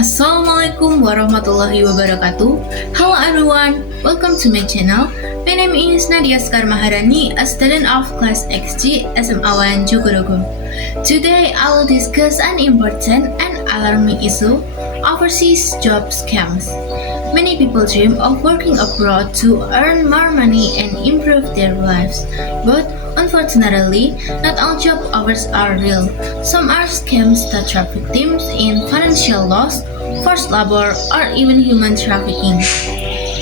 Assalamualaikum warahmatullahi wabarakatuh. Hello everyone, welcome to my channel. My name is Nadia Sekar Maharani, a student of class XG SMA 1 Jogorogo. Today I will discuss an important and alarming issue: overseas job scams. Many people dream of working abroad to earn more money and improve their lives, but unfortunately, not all job offers are real. Some are scams that trap victims in financial loss, forced labor, or even human trafficking.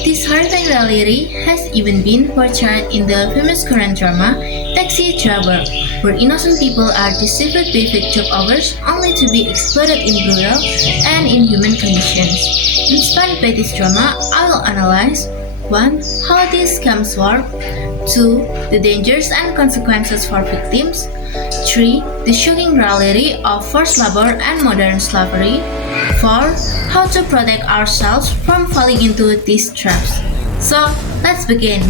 This horrifying reality has even been portrayed in the famous Korean drama Taxi Driver, where innocent people are deceived by fake job offers only to be exploited in brutal and inhuman conditions. Inspired by this drama, I will analyze 1. How these scams work, 2. The dangers and consequences for victims, 3. The shocking reality of forced labor and modern slavery, 4. How to protect ourselves from falling into these traps. So, let's begin.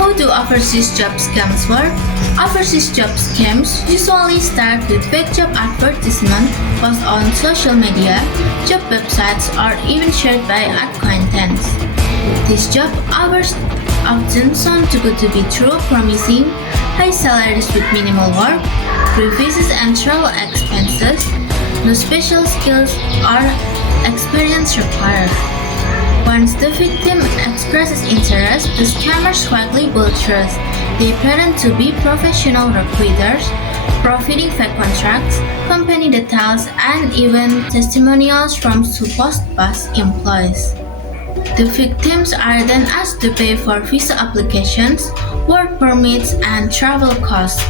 How do overseas job scams work? Overseas job scams usually start with fake job advertisements posted on social media, job websites, or even shared by acquaintances. These job offers often sound too good to be true, promising high salaries with minimal work, free visas and travel expenses, no special skills or experience required. Once the victim expresses interest, the scammers quickly build trust. They pretend to be professional recruiters, providing fake contracts, company details, and even testimonials from supposed past employees. The victims are then asked to pay for visa applications, work permits, and travel costs.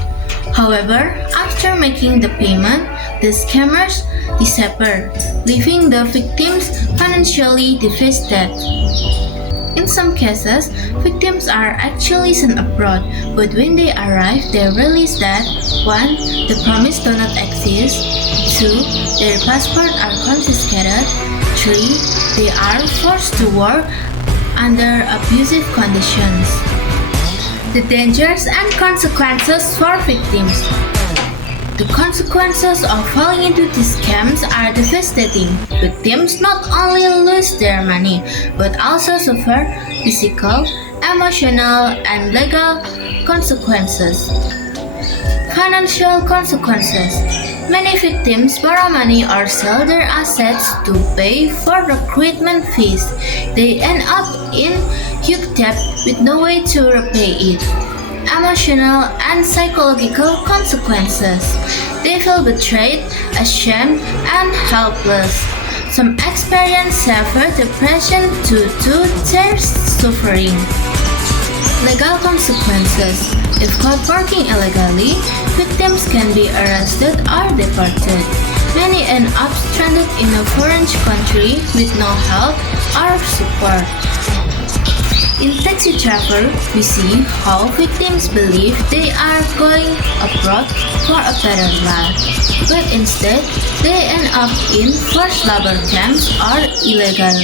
However, after making the payment, the scammers disappear, leaving the victims financially devastated. In some cases, victims are actually sent abroad, but when they arrive, they realize that 1. The promise does not exist, 2. Their passports are confiscated, 3. They are forced to work under abusive conditions. The dangers and consequences for victims. The consequences of falling into these scams are devastating. Victims not only lose their money, but also suffer physical, emotional, and legal consequences. Financial consequences. Many victims borrow money or sell their assets to pay for recruitment fees. They end up in huge debt with no way to repay it. Emotional and psychological consequences. They feel betrayed, ashamed, and helpless. Some experience severe depression due to their suffering. Legal consequences. If caught working illegally, victims can be arrested or deported. Many end up stranded in a foreign country with no help or support. In Taxi Driver, we see how victims believe they are going abroad for a better life, but instead they end up in forced labor camps or illegal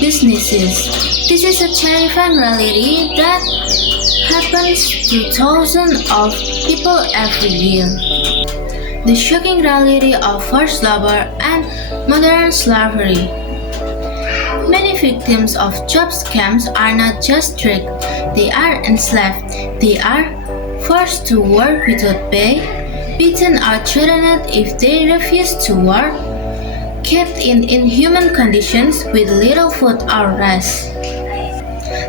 businesses. This is a terrifying reality that happens to thousands of people every year. The shocking reality of forced labor and modern slavery. Many victims of job scams are not just tricked, they are enslaved. They are forced to work without pay, beaten or threatened if they refuse to work, kept in inhuman conditions with little food or rest.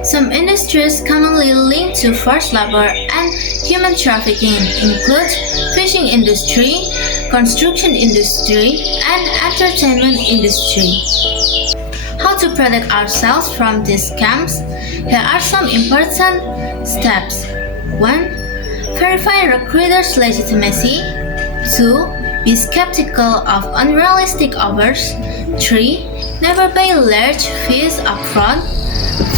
Some industries commonly linked to forced labor and human trafficking include fishing industry, construction industry, and entertainment industry. How to protect ourselves from these scams? Here are some important steps. 1. Verify recruiters' legitimacy. 2. Be skeptical of unrealistic offers. 3. Never pay large fees upfront.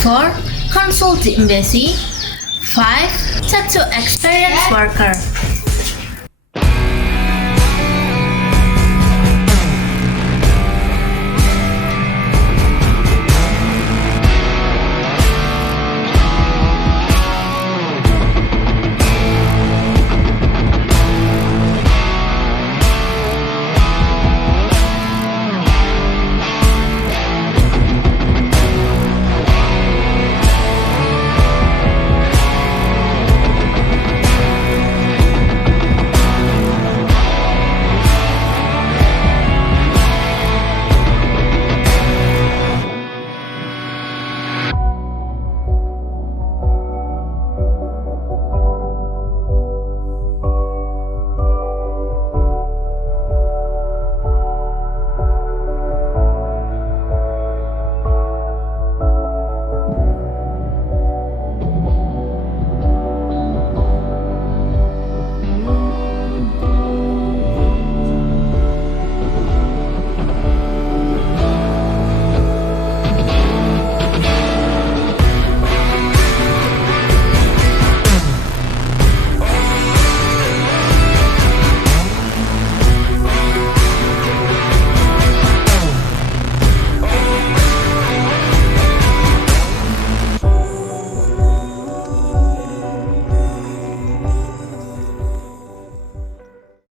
4. Consult the embassy. 5. Talk to experienced worker.